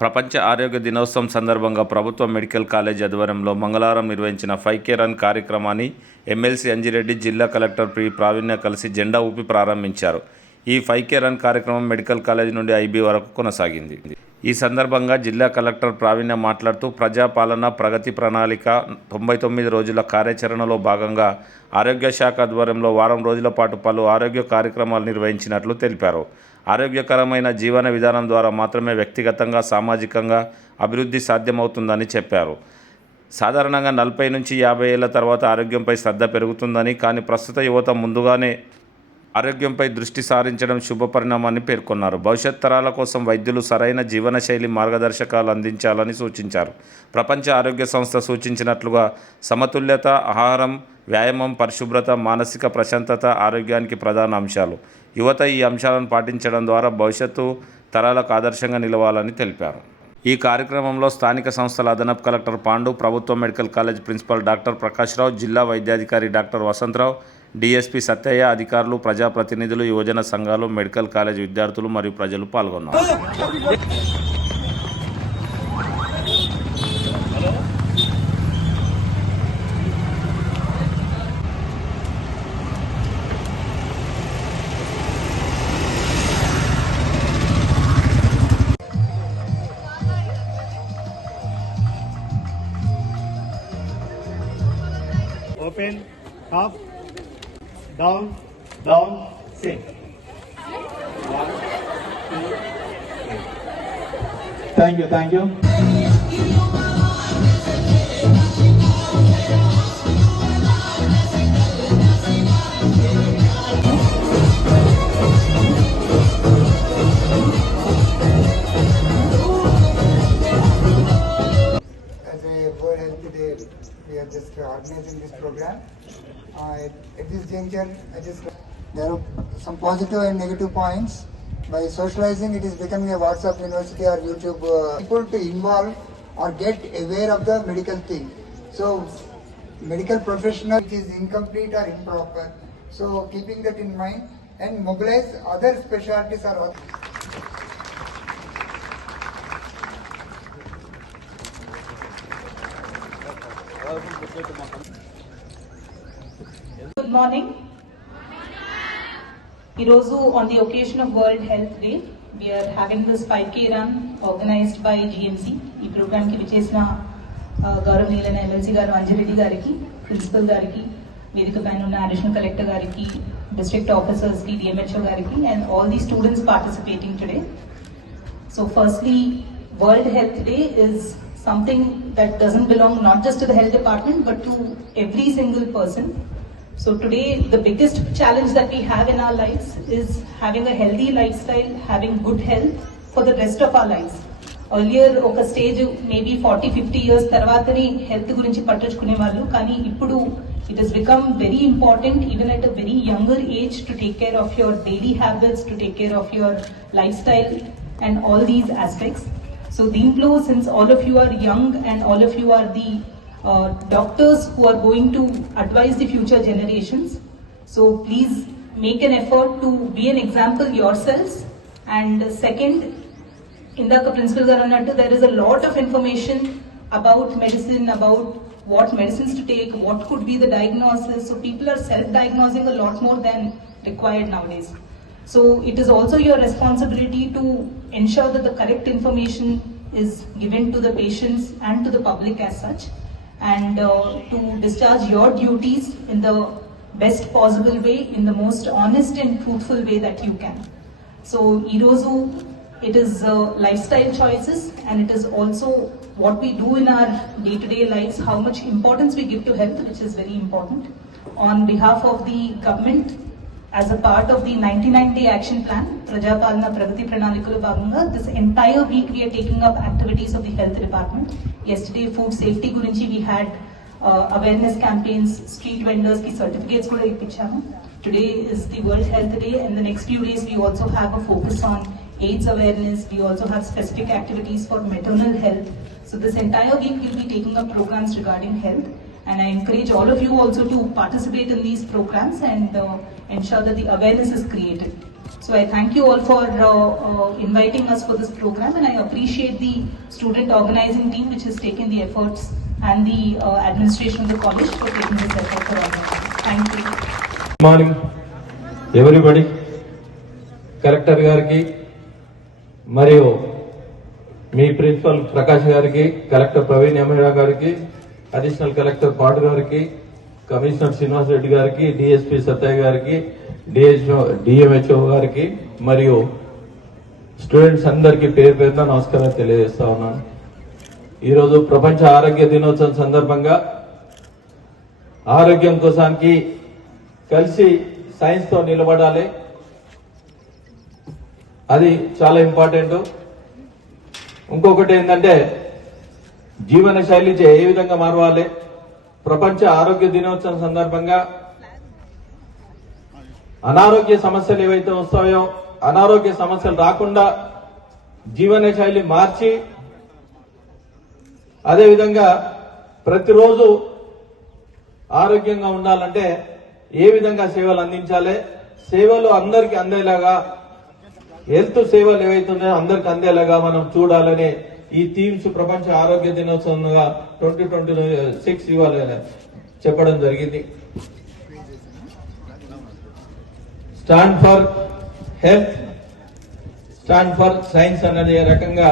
ప్రపంచ ఆరోగ్య దినోత్సవం సందర్భంగా ప్రభుత్వ మెడికల్ కాలేజ్ ఆధ్వర్యంలో మంగళవారం నిర్వహించిన 5K రన్ కార్యక్రమాన్ని ఎమ్మెల్సీ అంజిరెడ్డి, జిల్లా కలెక్టర్ ప్రావీణ్య కలిసి జెండా ఊపి ప్రారంభించారు. ఈ 5K రన్ కార్యక్రమం మెడికల్ కాలేజ్ నుండి ఐబీ వరకు కొనసాగింది. ఈ సందర్భంగా జిల్లా కలెక్టర్ ప్రావీణ్య మాట్లాడుతూ ప్రజాపాలన ప్రగతి ప్రణాళిక 99 రోజుల కార్యాచరణలో భాగంగా ఆరోగ్య శాఖ ఆధ్వర్యంలో వారం రోజుల పాటు పలు ఆరోగ్య కార్యక్రమాలు నిర్వహించినట్లు తెలిపారు. ఆరోగ్యకరమైన జీవన విధానం ద్వారా మాత్రమే వ్యక్తిగతంగా, సామాజికంగా అభివృద్ధి సాధ్యమవుతుందని చెప్పారు. సాధారణంగా 40 నుంచి 50 ఏళ్ల తర్వాత ఆరోగ్యంపై శ్రద్ధ పెరుగుతుందని, కానీ ప్రస్తుత యువత ముందుగానే ఆరోగ్యంపై దృష్టి సారించడం శుభపరిణామాన్ని పేర్కొన్నారు. భవిష్యత్ తరాల కోసం వైద్యులు సరైన జీవనశైలి మార్గదర్శకాలు అందించాలని సూచించారు. ప్రపంచ ఆరోగ్య సంస్థ సూచించినట్లుగా సమతుల్యత, ఆహారం, వ్యాయామం, పరిశుభ్రత, మానసిక ప్రశాంతత ఆరోగ్యానికి ప్రధాన అంశాలు. యువత ఈ అంశాలను పాటించడం ద్వారా భవిష్యత్తు తరాలకు ఆదర్శంగా నిలవాలని తెలిపారు. ఈ కార్యక్రమంలో స్థానిక సంస్థల అదనపు కలెక్టర్ పాండు, ప్రభుత్వ medical college principal doctor Prakashrao, జిల్లా వైద్యాధికారి డాక్టర్ వసంతరావు, డిఎస్పీ సత్తయ్య, అధికారులు, ప్రజాప్రతినిధులు, యువజన సంఘాలు, మెడికల్ కాలేజ్ విద్యార్థులు మరియు ప్రజలు పాల్గొన్నారు. Open, up, down, down, sit. 1, 2, 3. Thank you, thank you. As a World Health Day, we are just organizing this program. At this juncture, there are some positive and negative points. By socializing, it is becoming a WhatsApp university or YouTube. People to involve or get aware of the medical thing. So, medical professional which is incomplete or improper. So, keeping that in mind and mobilize other specialties or other. Good morning. Irozu, on the occasion of World Health Day, we are having this 5K run organized by GMC. ఈ ప్రోగ్రామ్ కి విచ్చేసిన గౌరవనీయులైన ఎమ్మెల్సీ గారు అంజిరెడ్డి గారికి, ప్రిన్సిపల్ గారికి, వేదిక పైన ఉన్న అడిషనల్ కలెక్టర్ గారికి, డిస్ట్రిక్ట్ ఆఫీసర్స్ కి, డిఎంహెచ్ఓ గారికి and all the students participating today. So firstly, World Health Day is something that doesn't belong not just to the health department but to every single person. So today the biggest challenge that we have in our lives is having a healthy lifestyle, having good health for the rest of our lives. Earlier oka stage maybe 40-50 years tarvatani health gurinchi pattuchukune vallu, kani ippudu it has become very important even at a very younger age to take care of your daily habits, to take care of your lifestyle and all these aspects. So Deemplo, since all of you are young and all of you are the doctors who are going to advise the future generations, so please make an effort to be an example yourselves. And second, indaka principal garu annattu, there is a lot of information about medicine, about what medicines to take, what could be the diagnosis. So people are self-diagnosing a lot more than required nowadays. So it is also your responsibility to ensure that the correct information is given to the patients and to the public as such, and to discharge your duties in the best possible way, in the most honest and truthful way that you can. So Irozu, it is lifestyle choices, and it is also what we do in our day-to-day lives, how much importance we give to health, which is very important. On behalf of the government, as a part of the 99-day action plan, Prajapalana Pragati Pranalikalu Bhaganga, this entire week we are taking up activities of the health department. Yesterday, food safety gurinchi we had awareness campaigns, street vendors ki certificates kuda ippichamu. Today is the World Health Day, and the next few days we also have a focus on AIDS awareness. We also have specific activities for maternal health. So this entire week we'll be taking up programs regarding health. And I encourage all of you also to participate in these programs and ensure that the awareness is created. So I thank you all for inviting us for this program, and I appreciate the student organizing team which has taken the efforts and the administration of the college for taking this effort for organizing. Thank you. Good morning, everybody. Collector గారికి మరియు మీ ప్రిన్సిపల్ ప్రకాష్ గారికి, కలెక్టర్ ప్రవీణ్ ఎమ్మెల్యే గారికి, additional collector పాటు గారికి, కమిషనర్ శ్రీనివాస్ రెడ్డి గారికి, డిఎస్పీ సత్తయ్య గారికి, డిఎంహెచ్ఓ గారికి మరియు స్టూడెంట్స్ అందరికీ పేరు పేరున నమస్కారాలు తెలియజేస్తా ఉన్నాను. ఈరోజు ప్రపంచ ఆరోగ్య దినోత్సవం సందర్భంగా ఆరోగ్యం కోసానికి కలిసి సైన్స్ తో నిలబడాలి, అది చాలా ఇంపార్టెంట్. ఇంకొకటి ఏంటంటే జీవన శైలి ఏ విధంగా మారవాలి. ప్రపంచ ఆరోగ్య దినోత్సవం సందర్భంగా అనారోగ్య సమస్యలు ఏవైతే వస్తాయో అనారోగ్య సమస్యలు రాకుండా జీవన శైలి మార్చి అదేవిధంగా ప్రతిరోజు ఆరోగ్యంగా ఉండాలంటే ఏ విధంగా సేవలు అందించాలి, సేవలు అందరికీ అందేలాగా, హెల్త్ సేవలు ఏవైతే ఉన్నాయో అందరికి అందేలాగా మనం చూడాలనే ఈ థీమ్స్ ప్రపంచ ఆరోగ్య దినోత్సవంగా 2026 ఇవాళ చెప్పడం జరిగింది. Stand for health, stand for science అన్నది ఏ రకంగా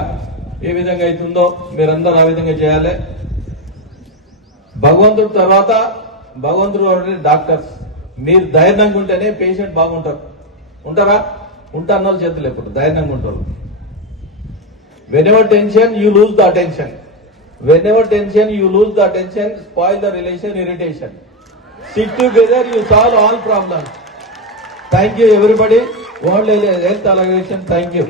ఏ విధంగా అవుతుందో మీరందరూ ఆ విధంగా చేయాలి. భగవంతుడి తర్వాత భగవంతుడు డాక్టర్స్. మీరు ధైర్యంగా ఉంటేనే పేషెంట్ బాగుంటారు. ఉంటారా? ఉంటారు వాళ్ళు చేతులు ఎప్పుడు ధైర్యంగా ఉంటారు. Whenever tension you lose the attention, whenever tension you lose the attention, spoil the relation, irritation. SIT together you solve all problems. Thank you everybody. World Health Organization, thank you.